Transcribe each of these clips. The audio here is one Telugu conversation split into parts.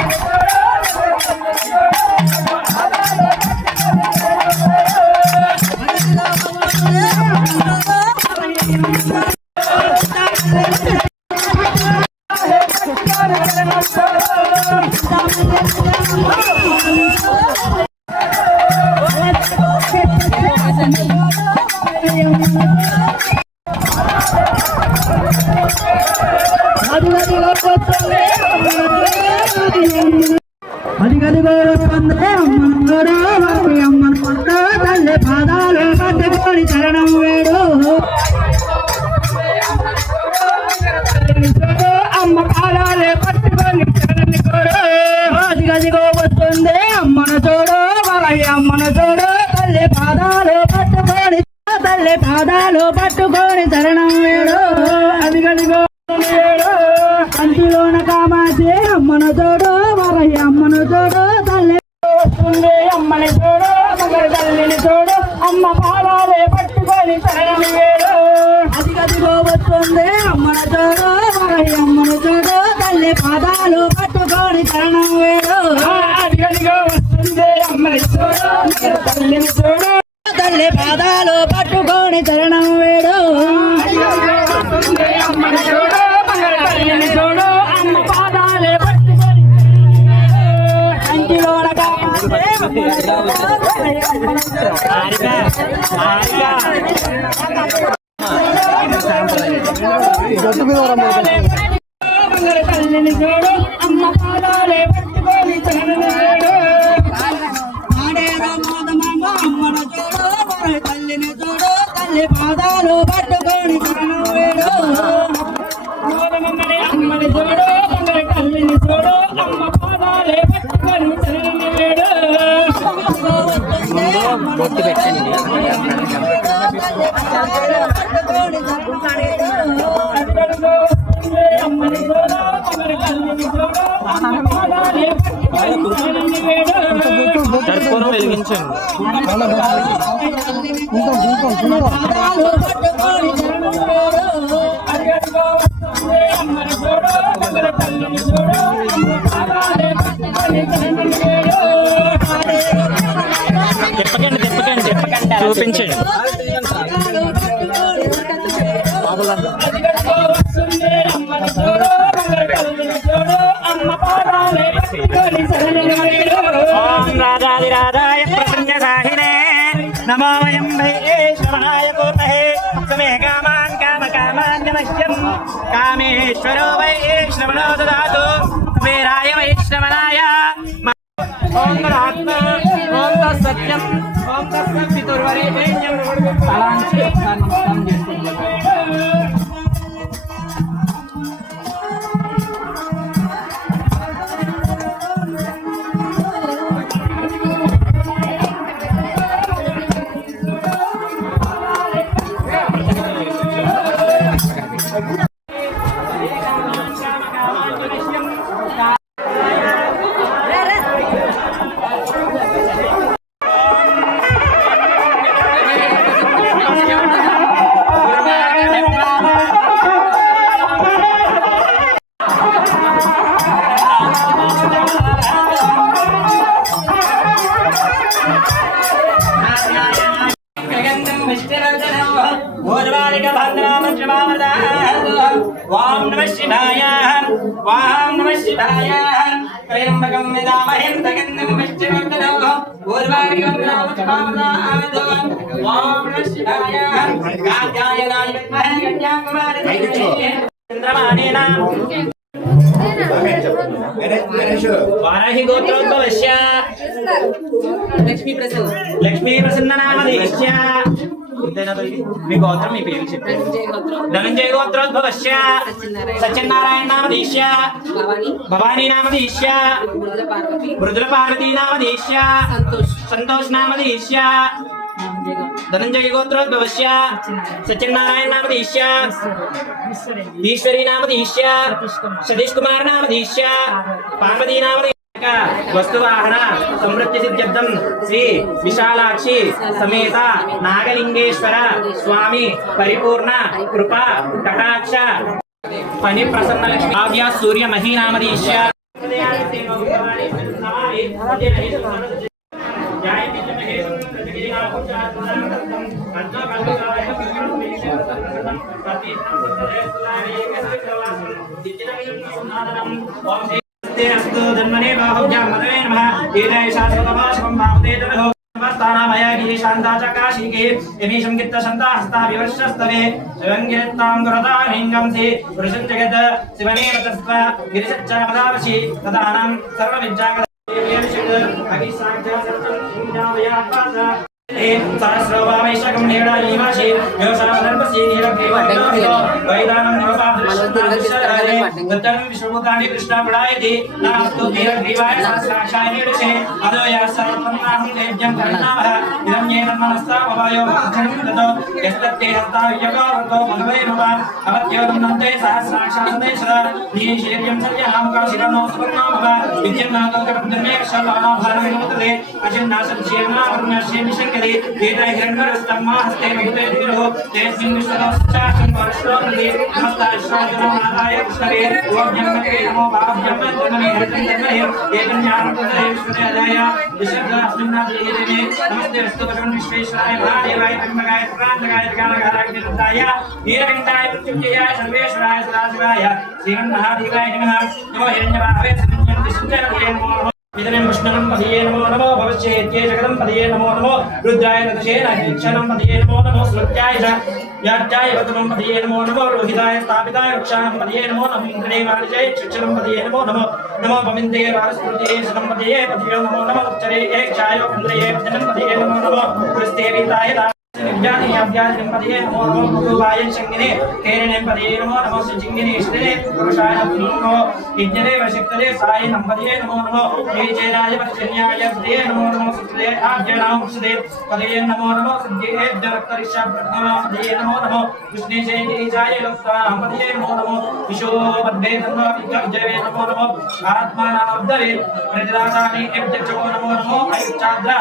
Thank you. వారి పాదాలు పట్టుకొని శరణం వేడు. అదిగదిగో వేడు. కంటిలోన అమ్మను చూడు వరయ్య అమ్మను చూడు తల్లి వస్తుంది అమ్మని చూడు మగర తల్లిని చూడు అమ్మ పాదాలే పట్టుకొని శరణం వేడు. అదిగదిగో వస్తుంది అమ్మను చూడు వరయ్య అమ్మను చూడు తల్లి పాదాలు పట్టుకొని శరణం వేడు. అదిగదిగో వస్తుంది అమ్మని చూడు మగర తల్లిని చూడు అమ్మని శరణం వేడు. జట్టు మీద తల్లిని చూడు అమ్మ పాదాలే పట్టుకొని కంటిలోన తల్లి పాదాలు పట్టుకొని శరణు వేడు మోదమమ్మని అమ్మని చూడు మంగళ తల్లిని చూడు అమ్మ పాదాలే పట్టుకొని శరణు వేడు బొట్టు పెట్టండి అడుగడుగో వస్తుంది అమ్మని చూడు తల్లిని చూడు అమ్మ పాదాలే పట్టుకొని శరణు వేడు కర్పూరం వెలిగించండి. తిప్పకండి తిప్పకండి. తిప్పకండి చూపించండి ఓం రాధాది ప్రసన్న సాహినే నమో వయం వైశ్వరాయ పూర్ణహే సమే కామాన్ కామ కామాన్యమహ్యం కామేశ్వరో వైష్ణవనో దదాతు వీరాయ వైష్ణవనాయ ఓం తదాత్మ ఓం తత్సత్యం ఓం తత్సత్పితుర్వరేణ్యం పితుర్వరే వాం నమ శివాయ వాం నమ శివాయ త్రయంబకం విదామహం తగన్నం విష్ణువర్ధనో పూర్వారిగం నామస్మామదాదో వాం నమ శివాయ కాత్యాయనాయ విద్మహే కన్యాకుమారి చంద్రమానేన వారాహి గోత్రోద్భవస్య లక్ష్మీ ప్రసన్న లక్ష్మీ ప్రసన్న నామధేశ్య మీ గోత్రం మీ పేరు చెప్పారు ధనంజయ గోత్రం ధనంజయ సత్యనారాయణ సత్యనారాయణ నామధేశ్య భవాని భవానీ నామధేశ్య మృదుల పార్వతి మృదుల పార్వతీ నామధేశ్య సంతోష్ సంతోష్ నామధేశ్య ధనంజయ గోత్రం ధనంజయ గోత్రోద్భవస్య సత్యనారాయణ నామధేశ్య ఈశ్వరీ నామధేశ్య సతీష్ కుమార్ నామధేశ్య పార్వతీ నామధేశ్య వస్తువాహన సమృద్ధి సిద్ధ్యర్థం శ్రీ విశాలాక్షి సమేత నాగలింగేశ్వర స్వామి పరిపూర్ణ కృప కటాక్ష. పని ప్రసన్న లక్ష్మి. ఆవ్య సూర్య तेन सुतो धन्मने बाहुभ्यां मदवे नमः। एतै शाश्वतवासवं भावते तदहो स्थानामयागिः शान्ता च काशिके यमीशं कित्तशन्ता हस्ता विवर्षस्तवे शिवङ्गिरत्तां गुरदाहिङ्गंसि पुरुषं जगत् शिवनेव तस्त्व गिरिशच्च पदावशि तदानं सर्वविद्यागत సహస్రవామేశకం నీడాలివాసి వ్యవసాయధర్మస్య నీడగ్రీవైదానం నవసాహృష్ణాభిష్టరాజే దత్తనం విష్ణుముఖాని కృష్ణాభిడాయతి నాస్తు నీడగ్రీవాయ సహస్రాక్షాయ నీడశే అదోయా సర్వన్నాహం దేవ్యం కరుణామః ఇదం యేన మనస్సా భవాయో భక్షణం తతో యస్తత్తే హస్తావ్యగో వతో భగవే మమ అవత్యోగం నంతే సహస్రాక్షాసనే సదా నీ శేర్యం సర్యనామకాశికనో సువర్ణో భవ విద్యం నాతో కరం ధర్మే శ్రవణో భారమే నమతే అజిన్నాసం చేనా వరుణశ్రీ నిశంకే प्रदेश वेद हिरण्यर स्तम्मा हस्ते मधुते दीर्घो जय सिंह सदाचासन परस्पर प्रदेश नमस्कार श्राजनो नाराय पुष्करे ओम जन्मते नमो भाव जन्म जन्मने हृदय जन्महे एवं ज्ञान प्रदय विष्णु अदाय विशब्दा सुन्ना देहिरे नमस्ते अस्तु भगवान विश्वेश्वराय महादेवाय ब्रह्मगाय प्राणगाय गानगाय निरुद्धाय वीरविंदाय पृथ्वीयाय सर्वेश्वराय सदाशिवाय। श्रीमन्महादेवाय नमः। नमो हिरण्यभावे संजयन्ति सुन्दरदेव ఇదనం విష్ణునం పదియే నమో నమో భవశ్చేత్యే జగదం పదియే నమో నమో రుద్రాయ నతశేన క్షణం పదియే నమో నమో స్మృత్యాయ చ యాత్యాయ వతునం నమో నమో రోహితాయ స్థాపితాయ వృక్షాణం పదియే నమో నమో ఇంద్రే వారిజయ శిక్షణం పదియే నమో నమో నమో పవిందే వారస్మృతియే శతం పదియే పదియో నమో నమో ఉచ్చరే ఏక్షాయో ఇంద్రియే భజనం పదియే నమో నమో కృస్తే விஞ்ஞானி அவ்யாதி நிம்மதியே நமோ நமோ குருவாய சங்கினே தேன நிம்மதியே நமோ நமோ சங்கினே இஷ்டரே புருஷாய நமோ இஜ்ஜனே வசித்தரே சாய நிம்மதியே நமோ நமோ ஏஜேராய பச்சன்யாய சுதே நமோ நமோ சுதே ஆஜ்யனாம் சுதே பதயே நமோ நமோ சத்யே ஜரக்தரிஷா பிரத்னமா சுதே நமோ நமோ விஷ்ணே ஜெய ஜெய லோக்தா நமதே நமோ நமோ விஷோ பத்மே நமோ விகர்ஜவே நமோ நமோ ஆத்மானாப்தவே பிரஜராதானி எப்ஜச்சோ நமோ நமோ ஐச்சாத்ரா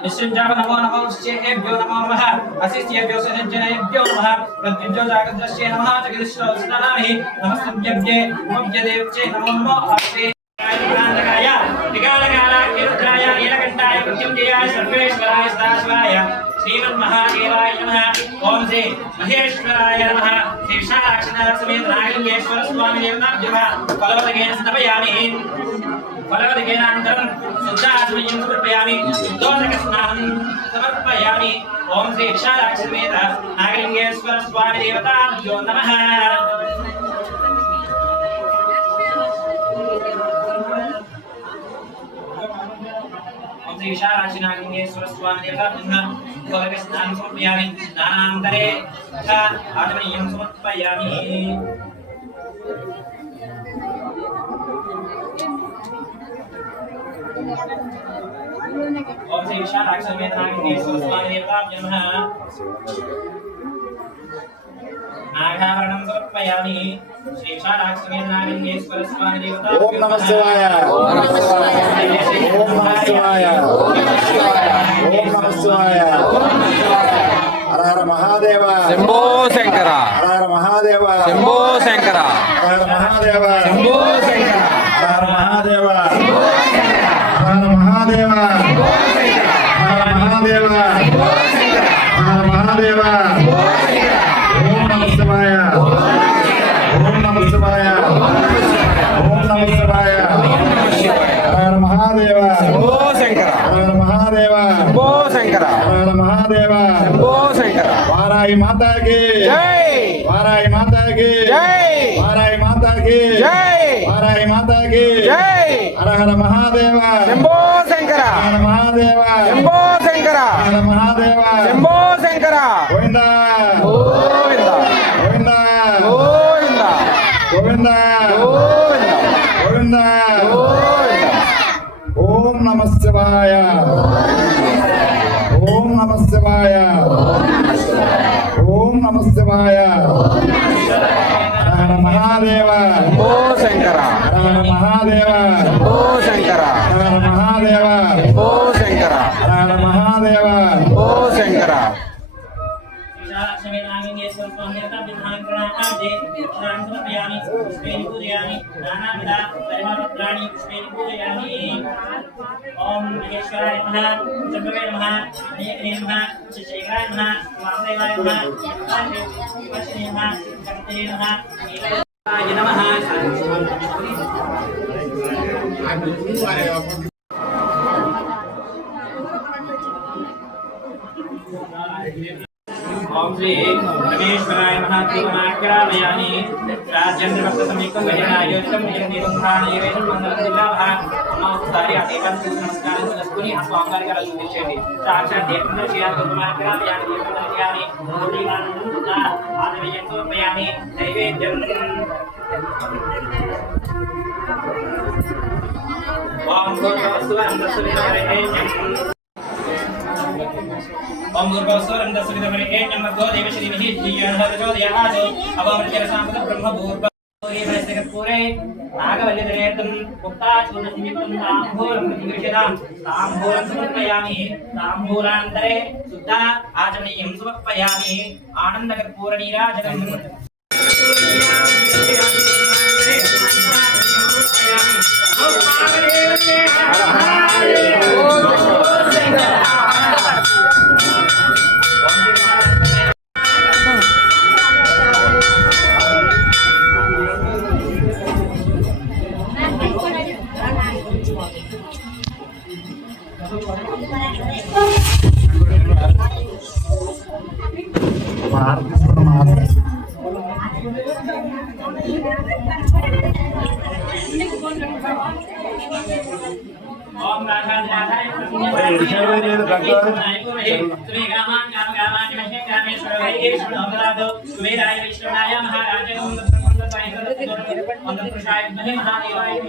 निश्चिंजाव नमो नमो श्चेभ्यो नमो नमः नमः अशिष्येभ्यो सज्जनेभ्यो नमः प्रत्युज्यो जागद्रश्ये नमः जगदीश्वरस्नानाहि नमस्तभ्यभ्ये उपभ्यदेवचे नमो नमो आस्ते प्राणकाय निकालकालाग्निरुद्राय नीलकण्ठाय मृत्युञ्जयाय सर्वेश्वराय सदाशिवाय श्रीमन्महादेवाय नमः ओम श्री महेश्वराय नमः श्री विशालाक्षनाथ समेत नागलिंगेश्वर स्वामी देवनाभ्यः फलवतगेन स्तपयामि फलवदिकेनानन्तरं शुद्धाश्वयं समर्पयामि। दोषकस्नानं समर्पयामि ॐ श्री विशालाक्षमेत नागलिङ्गेश्वरस्वामिदेवताभ्यो नमः। श्री विशालाक्षी नागलिंगेश्वर स्वामी देवता पुनः गोलक स्नान समर्पयामि स्नानान्तरे आत्मनीयं समर्पयामि। ఆచమనీయం సమర్పయామి ఓం శ్రీ విశాలాక్షమేతనాగేశ్వర స్వామి నమః నాగాభరణం శ్రీ విశాలాక్షమేతనాగేశ్వర స్వామి దేవతాభ్యో ఓం నమః శివాయ. ఓం నమః శివాయ ఓం నమః శివాయ హర హర మహాదేవ శంభో శంకర. హర హర మహాదేవ. శంభో శంకర. హర హర మహాదేవ. శంభో శివాయ ఓం నమ శివాయ హర మహాదేవ. ఓ శంకర. హర మహాదేవ. ఓ శంకర. మహాదేవ. ఓ శంకర. మహాదేవ. ఓ శంకర. విశాల సమేత స్వామి యొక్క విధానం కూడా दक्षिणां समर्पयामि पुष्पेन पूजयामि नानाविध परिमलपत्राणि पुष्पेन पूजयामि ॐ महेश्वराय नमः चन्द्रवे नमः अनेकने नमः शिशेखराय नमः वामदेवाय नमः वशिने नमः शक्तये नमः नीलकण्ठाय नमः ओम श्री रमेश्वराय महात्रिमाग्रामयानि राजेन्द्रभक्तसमीकं गजनायोजितं यन्ति संधानयेवेशं मङ्गलं జిల్లాభ నమస్కారి అతీతం నమస్కారం చేసుకుని ఆ స్వామివారి గారు చూపించండి సాక్షాత్ దేవత శ్రీయాన్ని కుమార్గ్రామయాని దేవతయాని ఆదవయం సమర్పయామి నైవేద్యం ఓం భూర్భువస్సువరందస్సువిధవరేణ్యం ఓం భూర్భువస్సువరం దస్సువిధవరేణ్యం మగ్గో దేవశ్రీమిహి ధియోనహదచోదయాదో అవామృత్యరసామృత బ్రహ్మభూర్భ పూరే నాగవల్లిదనేర్థం ముక్తాచూర్ణనిమిత్తం తాంబూలం ప్రతిగృహ్యతాం తాంబూలం సమర్పయామి తాంబూలానంతరే శుద్ధ ఆచమనీయం సమర్పయామి ఆనందకర్పూర నీరాజనం. ఓం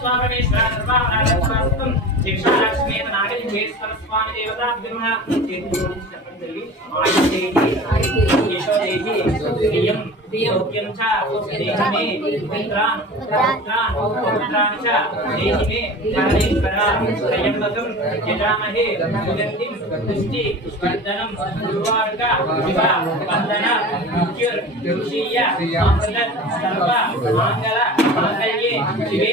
स्वागणेश्वर ಸರ್ವಾಭರಣಾಭರಣಂ ದಕ್ಷಿಣಾಲಕ್ಷ್ಮೀ ನಾಗಲಿಂಗೇಶ್ವರ ಸ್ವಾಮಿ ದೇವತಾ ವಿಗ್ರಹ ಚೇತುರ್ವಣಿ ಚಕ್ರದಲ್ಲಿ ಆಯುಧೇಹಿ ಯಶೋದೇಹಿ ಪ್ರಿಯಂ ಪ್ರಿಯೋಗ್ಯಂ ಚ ದೇಹಿ ಮೇ ಇಂದ್ರಾನ್ ಪುತ್ರಾನ್ ಪುತ್ರಾನ್ ಚ ದೇಹಿ ಮೇ ಪರಮೇಶ್ವರ ತ್ರಯಂಬಕಂ ಯಜಾಮಹೇ ಸುಗಂಧಿಂ ದುಷ್ಟಿ ವರ್ಧನಂ ಉರ್ವಾರುಕ ಶಿವ ಬಂಧನ ಮುಖ್ಯುರ್ ಋಷೀಯ ಮಾಂಗಲ ಸರ್ವ ಮಾಂಗಲ ಮಾಂಗಲ್ಯೇ ಶಿವೇ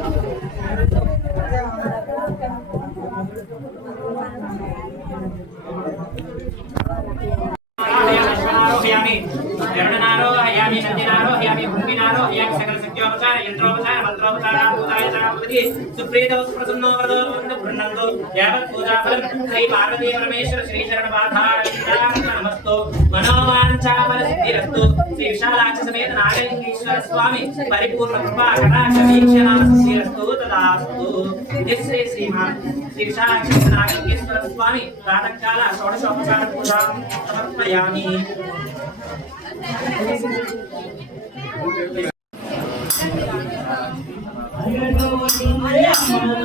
సహాపతి ప్రసన్నో వరదో వంద బృందంతో యావత్ పూజాఫలం శ్రీ పార్వతీ పరమేశ్వర శ్రీ శరణ నమస్తు మనోవాంఛాఫల సిద్ధిరస్తు శ్రీ విశాలాక్ష సమేత నాగలింగేశ్వర స్వామి పరిపూర్ణ కృపా కటాక్ష సిద్ధిరస్తు తదాస్తు. ఇది శ్రీ శ్రీమాన్ శ్రీ విశాలాక్ష నాగలింగేశ్వర స్వామి ప్రాతకాల షోడశోపచార పూజాం సమర్పయామి. I'm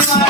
yeah.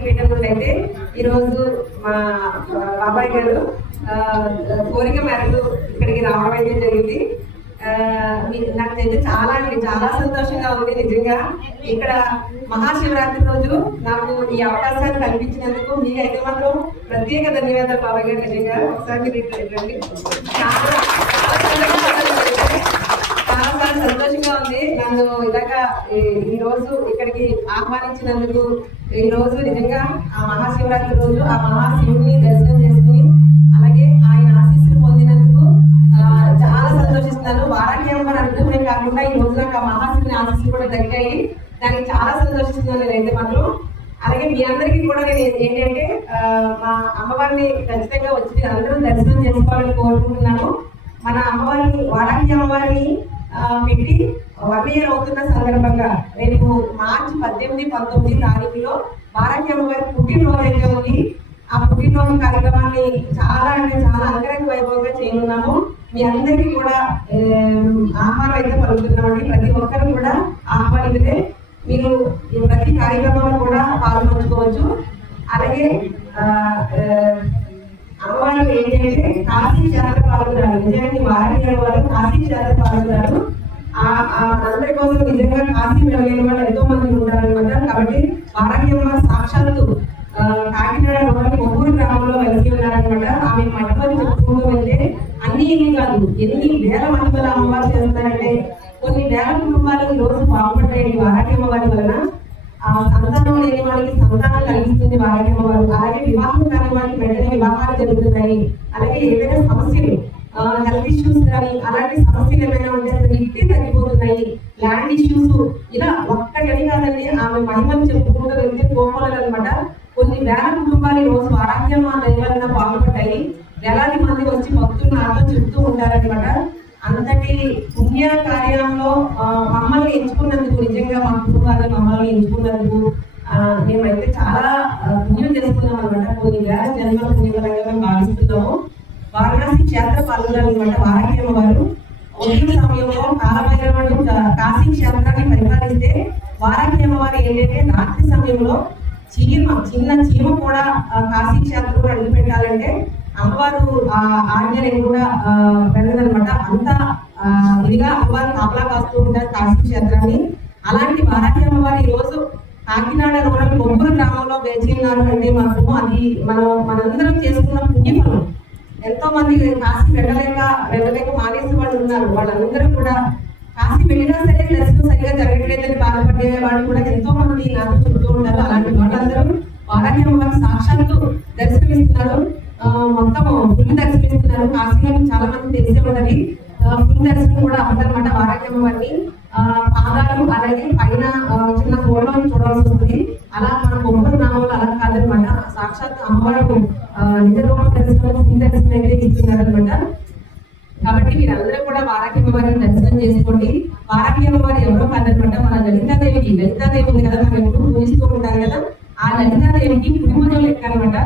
ఆ, నుండి అయితే ఈరోజు మా బాబాయ్ గారు కోరిక మేరకు ఇక్కడికి రావడం అయితే జరిగింది. మీ- నాకైతే చాలా అండి చాలా సంతోషంగా ఉంది నిజంగా. ఇక్కడ మహాశివరాత్రి రోజు నాకు ఈ అవకాశాన్ని కల్పించినందుకు మీకైతే మాత్రం ప్రత్యేక ధన్యవాదాలు బాబాయ్ గారు నిజంగా. ఒకసారి మీరు ఇక్కడ చాలా సంతోషంగా ఉంది. నన్ను ఇలాగ ఈ- రోజు ఇక్కడికి ఆహ్వానించినందుకు ఈ రోజు నిజంగా ఆ మహాశివరాత్రి రోజు ఆ మహాశివుని దర్శనం చేసుకుని అలాగే ఆయన ఆశీస్సులు పొందినందుకు చాలా సంతోషిస్తున్నాను. వారాకి అమ్మని అనుకునే కాకుండా ఈ రోజు నాకు ఆ మహాశివుని ఆశీస్సులు కూడా దక్కాయి. దానికి చాలా సంతోషిస్తున్నాను నేనైతే మాత్రం. అలాగే మీ అందరికీ కూడా నేను ఏంటంటే మా అమ్మవారిని ఖచ్చితంగా వచ్చి అందరూ దర్శనం చేసుకోవాలని కోరుకుంటున్నాను. మన అమ్మవారిని వారాహి అమ్మవారిని పెట్టి వన్ ఇయర్ అవుతున్న సందర్భంగా రేపు మార్చి పద్దెనిమిది పంతొమ్మిది తారీఖులో వారాకి గారి పుట్టినరోజు అయితే ఉంది. ఆ పుట్టినరోజు కార్యక్రమాన్ని చాలా అంటే చాలా అంగరంగ వైభవంగా చేయనున్నాము. మీ అందరికీ కూడా ఆహ్వానం అయితే పలుకుతున్నామండి. ప్రతి ఒక్కరు కూడా ఆహ్వానితే మీరు ఈ ప్రతి కార్యక్రమంలో కూడా పాల్పంచుకోవచ్చు. అలాగే ఆ, ఏంటంటే కాశీ జాతర పాల్గొన్నారు. నిజానికి వారి వారు కాశీ జాతర పాల్గొన్నారు. ఆ అందరి కోసం నిజంగా కాశీ వెళ్ళలేని వాళ్ళు ఎంతో మంది ఉంటారనమాట కాబట్టి వారాహ్యమ్మ సాక్షాత్తు కాకినాడ రోడ్డు కొవ్వూరు గ్రామంలో వెలిసి ఉన్నారనమాట ఆమె మహిమలు చెప్పుకుంటూ వెళ్తే అన్ని ఇన్ని కాదు. ఎన్ని వేల మహిమలు అమ్మవారు చేస్తారంటే కొన్ని వేల కుటుంబాలకు రోజు బాగుపడ్డాయి వారాహ్యమ్మ వారి వలన. ఆ సంతానం లేని వాళ్ళకి సంతానం కలిగిస్తుంది వారికి వారు. అలాగే వివాహం కాని వాళ్ళకి వెంటనే వివాహాలు జరుగుతున్నాయి. అలాగే ఏదైనా సమస్యలు హెల్త్ ఇష్యూస్ కానీ అలాంటి సమస్యలు ఏమైనా ఉంటే అసలు ఇట్టే తగ్గిపోతున్నాయి. ల్యాండ్ ఇష్యూస్ ఇలా ఒక్కటని కాదండి ఆమె మహిమను చెప్పుకుంటూ వెళ్తే కోమలు అనమాట కొన్ని వేల కుటుంబాలు ఈ రోజు ఆరోగ్యం దైవాలన్న పాల్పడ్డాయి వేలాది మంది వచ్చి భక్తులు నాతో చెప్తూ ఉంటారనమాట అంతటి పుణ్య కార్యంలో మమ్మల్ని ఎంచుకున్నందుకు నిజంగా మా కుటుంబాన్ని మమ్మల్ని ఎంచుకున్నందుకు మేమైతే చాలా పుణ్యం చేసుకున్నాం అనమాట కొన్ని వేల జన్మల పుణ్యపరంగా మేము భావిస్తున్నాము. వారణాసి క్షేత్ర పాల్గొన్నారు అనమాట వారాహ్యమ్మ వారు. ఉదయం సమయంలో కాలభైరవుడు కాశీ క్షేత్రాన్ని పరిపాలిస్తే వారాహ్యమ్మ వారు ఏంటంటే రాత్రి సమయంలో చీమ చిన్న చీమ కూడా కాశీ క్షేత్రంలో అడుగు పెట్టాలంటే అమ్మవారు ఆ ఆంజనేయులు కూడా ఆ, అనమాట అంత ఇదిగా అమ్మవారు కాపలా కాస్తూ ఉంటారు కాశీ క్షేత్రాన్ని. అలాంటి వారాహి అమ్మవారు ఈరోజు రోజు కాకినాడ రూరల్ కొబ్బరి గ్రామంలో వేచిన్నారు అంటే మాత్రము అది మనం మనందరం చేసుకున్న పుణ్యఫలం. ఎంతో మంది కాశీ వెళ్ళలేక వెళ్ళలేక మానేసి వాళ్ళు ఉన్నారు. వాళ్ళందరూ కూడా కాశీ వెళ్ళినా సరే దర్శనం సరిగా జరగట్లేదని బాధపడే వాళ్ళు కూడా ఎంతో మంది నాకు చెబుతూ ఉంటారు. అలాంటి వాళ్ళందరూ వారాహి అమ్మవారు సాక్షాత్తు దర్శనమిస్తున్నారు. మొత్తం ఫుల్ దర్శనమిస్తున్నారు కాశీలో చాలా మంది తెలిసే ఉండాలి ఫుల్ దర్శనం కూడా అవ్వదన్నమాట వారాహి అమ్మవారిని పాదాలు అలాగే పైన చిన్న గోడలను చూడాల్సి వస్తుంది. అలా మన బొమ్మలు నామాలు అలా కాదనమాట సాక్షాత్ అమ్మవారు ఆ, నిజ రూప దర్శనం ఫుల్ దర్శనం అయితే ఇస్తున్నారు అనమాట కాబట్టి మీరందరూ కూడా వారాకి అమ్మవారిని దర్శనం చేసుకోండి. వారాకి అమ్మవారు ఎవరో కాదనమాట మన లలితాదేవికి లలితాదేవి ఉంది కదా మనం ఎప్పుడు పూజిస్తూ ఉంటాం కదా ఆ లలితాదేవికి కుటుంబంలో లెక్క అనమాట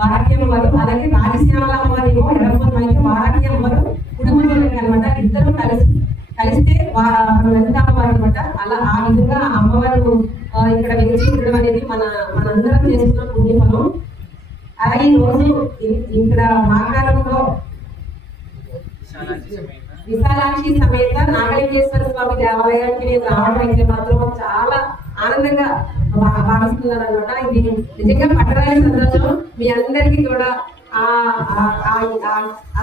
వారాహి అమ్మవారు అలాగే రాజశ్యామల అమ్మవారు ఏమో ఎడమపోతే వారాహి అమ్మవారు కుటుంబంలో లెక్క అనమాట ఇద్దరు కలిసి కలిస్తే వా- మన లలిత అమ్మవారు అనమాట అలా ఆ విధంగా ఆ అమ్మవారు ఆ, ఇక్కడ వేచి ఉండడం అనేది మన మనందరం చేసుకున్న పుణ్యఫలం అలాగే ఈ రోజు ఇ- ఇక్కడ మాకారంలో విశాలాక్షి సమేత నాగలింగేశ్వర స్వామి దేవాలయానికి నేను రావడం అయితే మాత్రం చాలా ఆనందంగా భా- భావిస్తున్నాను అనమాట ఇది నిజంగా పట్టరాని సంతోషం మీ అందరికీ కూడా ఆ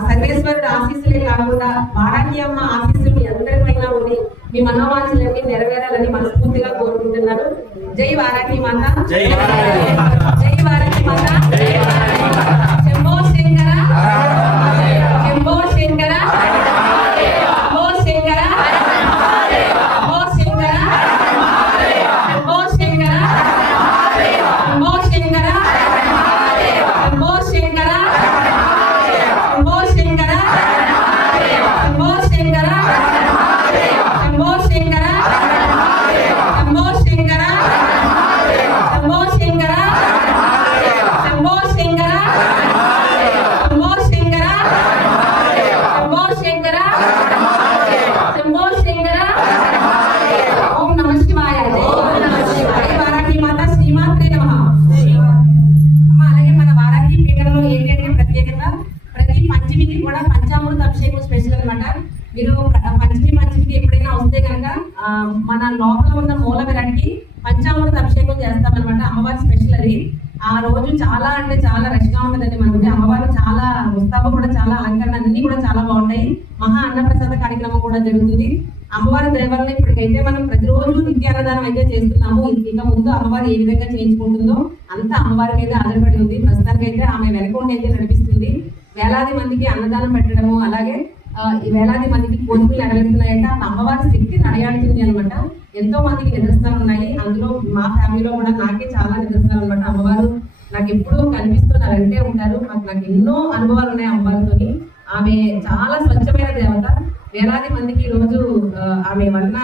సర్వేశ్వరుడు ఆశీస్సులే కాకుండా వారాహి అమ్మ ఆశీస్సులు మీ అందరి పైన ఉండి మీ మనోవాంఛలన్నీ నెరవేరాలని మనస్ఫూర్తిగా కోరుకుంటున్నాను. జై వారాహి మాత. జై వారాహి మాత. జై వారాహి మాత. శంభో శంకర. శంభో శంకర. నెరవేరుతున్నాయంటే అమ్మవారి శక్తి నడయాడుతుంది అనమాట. ఎంతో మందికి నిదర్శనాలు ఉన్నాయి. అందులో మా ఫ్యామిలీలో కూడా నాకే చాలా నిదర్శనాలు అనమాట. అమ్మవారు నాకు ఎప్పుడూ కనిపిస్తూ నా వెంటే ఉంటారు. నాకు నాకు ఎన్నో అనుభవాలు ఉన్నాయి అమ్మవారితోని. ఆమె చాలా స్వచ్ఛమైన దేవత. వేలాది మందికి ఈరోజు రోజు ఆమె వలన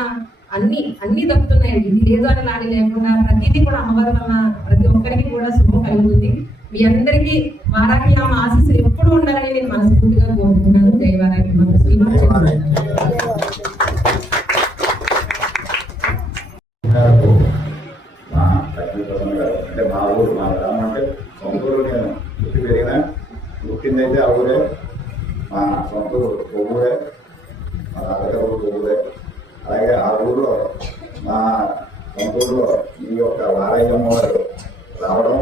అన్ని అన్ని దక్కుతున్నాయండి లేదు అని నాడి లేకుండా ప్రతిదీ కూడా అమ్మవారి వలన ప్రతి ఒక్కరికి కూడా శుభం కలుగుతుంది. మీ అందరికీ వారాహి ఆమె ఆశీస్సులు ఎప్పుడు ఉండాలని నేను మనస్ఫూర్తిగా కోరుకుంటున్నాను. జై వారాహి మాత శ్రీమాత మేరకు మా గారు. అంటే మా ఊరు మా గ్రామం అంటే సొంత ఊరు నేను పుట్టి పెరిగిన పుట్టిందైతే ఆ ఊరే మా సొంత ఊరు ఊరే మా తాతగారు ఊరు ఊరే అలాగే ఆ ఊరిలో మా సొంత ఊరిలో ఈ యొక్క వారాయమ్మ వారు రావడం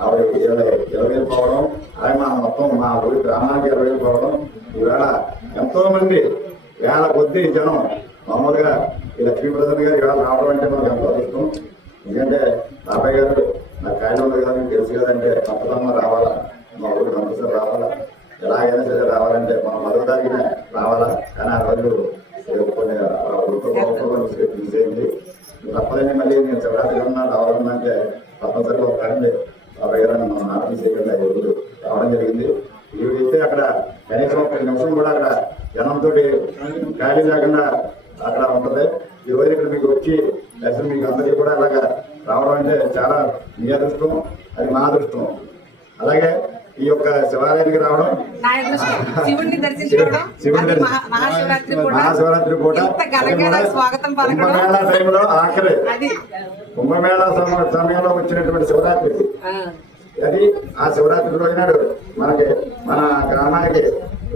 ఆవిడ ఇరవై ఇరవై పోవడం అలాగే మా మొత్తం మా ఊరి గ్రామానికి ఇరవై పోవడం ఈవేళ ఎంతోమంది వేల కొద్ది జనం మామూలుగా ఈ లక్ష్మీ ప్రసాద్ గారు ఇవాళ రావడం అంటే మనకు ఎంతో ఇష్టం ఎందుకంటే బాబాయ్ గారు నాకు ఆయన ఉంది కదా మీకు తెలుసు కదంటే తప్పదమ్మ రావాలా? మా ఊరు కంపల్సరీ రావాలా? ఎలాగైనా సరే రావాలంటే మనం మొదటి తారీఖున రావాలా? కానీ ఆ రోజు కొన్ని తీసేయండి. తప్పదని మళ్ళీ నేను శివరాత్రి ఉన్నా రావాలన్నంటే తప్పనిసరిగా ఒక రండి బాబాయ్ గారు మనం నాన్న తీసేయకుండా ఎవరు రావడం జరిగింది. ఈవిడైతే అక్కడ కనీసం ఒక నిమిషం కూడా అక్కడ జనంతో ఖాళీ లేకుండా అక్కడ ఉంటుంది. ఈ రోజు ఇక్కడ మీకు వచ్చి దర్శనం మీకు అందరికీ కూడా అలాగా రావడం అంటే చాలా మీ అదృష్టం అది మా అదృష్టం. అలాగే ఈ యొక్క శివాలయానికి రావడం శివుడిని దర్శించుకోవడం మహాశివరాత్రి పూట కుంభమేళా టైంలో ఆఖరి. కుంభమేళా సమ- సమయంలో వచ్చినటువంటి శివరాత్రి. అది ఆ శివరాత్రి రోజునాడు మనకి మన గ్రామానికి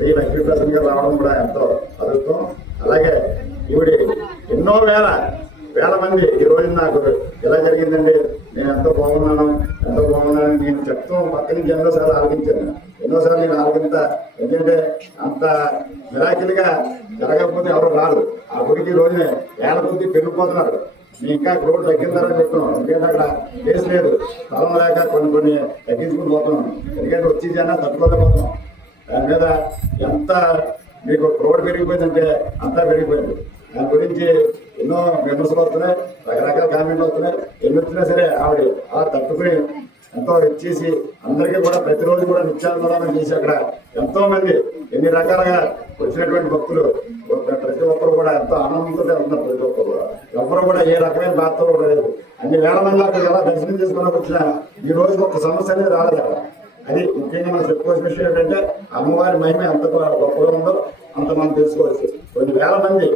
ఈ లక్ష్మీ ప్రసన్న గారు రావడం కూడా ఎంతో అదృష్టం. అలాగే ఈవిడి ఎన్నో వేల వేల మంది ఈ రోజు నాకు ఎలా జరిగిందండి? నేను ఎంతో బాగున్నాను? ఎంతో బాగున్నాను? నేను చెప్తూ పక్క నుంచి ఎన్నోసార్లు ఆలోచించాను. ఎన్నోసార్లు నేను ఆలోచింత ఎందుకంటే అంత మిరాకిల్గా జరగకపోతే ఎవరు రారు. ఆ గుడికి రోజునే వేల కొద్ది పెరిగిపోతున్నారు. మీ ఇంకా రోడ్డు తగ్గిందని చెప్తున్నాం ఎందుకంటే అక్కడ కేసు లేదు. స్థలం లేక కొన్ని కొన్ని తగ్గించుకుని పోతున్నాం ఎందుకంటే వచ్చి జన తట్టుకోలేకపోతున్నాం దాని మీద ఎంత మీకు రోడ్డు పెరిగిపోయిందంటే అంతా పెరిగిపోయింది. దాని గురించి ఎన్నో విమర్శలు వస్తున్నాయి రకరకాల కామెంట్లు వస్తున్నాయి. ఎన్ని వచ్చినా సరే ఆవిడ అలా తట్టుకుని ఎంతో ఇచ్చేసి అందరికీ కూడా ప్రతిరోజు కూడా నిత్యానందనం చేసి అక్కడ ఎంతో మంది ఎన్ని రకాలుగా వచ్చినటువంటి భక్తులు ప్రతి ఒక్కరు కూడా ఎంతో ఆనందంతో ఉన్నారు ప్రతి ఒక్కరు కూడా. ఎవరు కూడా ఏ రకమైన బాధతో కూడా లేదు. అన్ని వేల మంది అక్కడ ఎలా దర్శనం చేసుకోవడానికి వచ్చినా ఈ రోజు ఒక సమస్య అనేది రాలేదు అక్కడ. అది ముఖ్యంగా మనం చెప్పుకోవాల్సిన విషయం ఏంటంటే అమ్మవారి మహిమ ఎంత గొప్పగా ఉందో అంత మనం తెలుసుకోవచ్చు. కొన్ని వేల మంది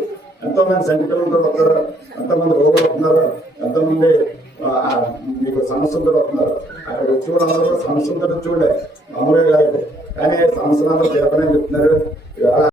ఎంతోమంది సంకటంతో వస్తారు ఎంతమంది రోగులు వస్తున్నారు. ఎంతమంది మీకు సమస్యలతో వస్తున్నారు. అక్కడ వచ్చి కూడా అందరూ కూడా సమస్యలతో వచ్చి మామూలుగా కాదు. కానీ సమస్యలు అందరూ తీరపనే చెప్తున్నారు